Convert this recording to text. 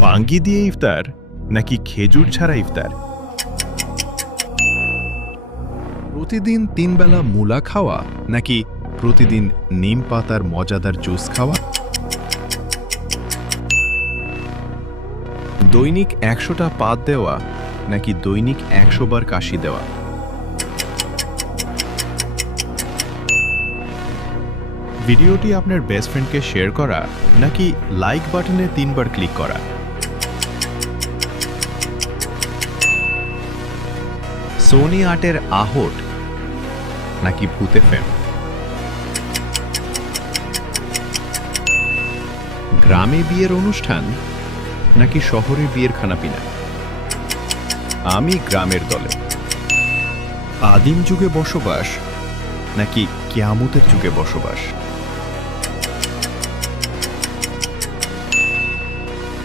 বাঙ্গি দিয়ে ইফতার নাকি খেজুর ছাড়া ইফতার? প্রতিদিন ৩ বেলা মূলা খাওয়া নাকি প্রতিদিন নিম পাতার মজাদার জুস খাওয়া? দৈনিক ১০০টা পাত দেওয়া নাকি দৈনিক ১০০ বার কাশি দেওয়া? ভিডিওটি আপনার বেস্ট ফ্রেন্ডকে শেয়ার করা নাকি লাইক বাটনে ৩ বার ক্লিক করা? সোনি আটের আহট নাকি ভূতে ফেম? গ্রামে বিয়ের অনুষ্ঠান নাকি শহরে বিয়ের খানাপিনা? আমি গ্রামের দলে। আদিম যুগে বসবাস নাকি কিয়ামতের যুগে বসবাস?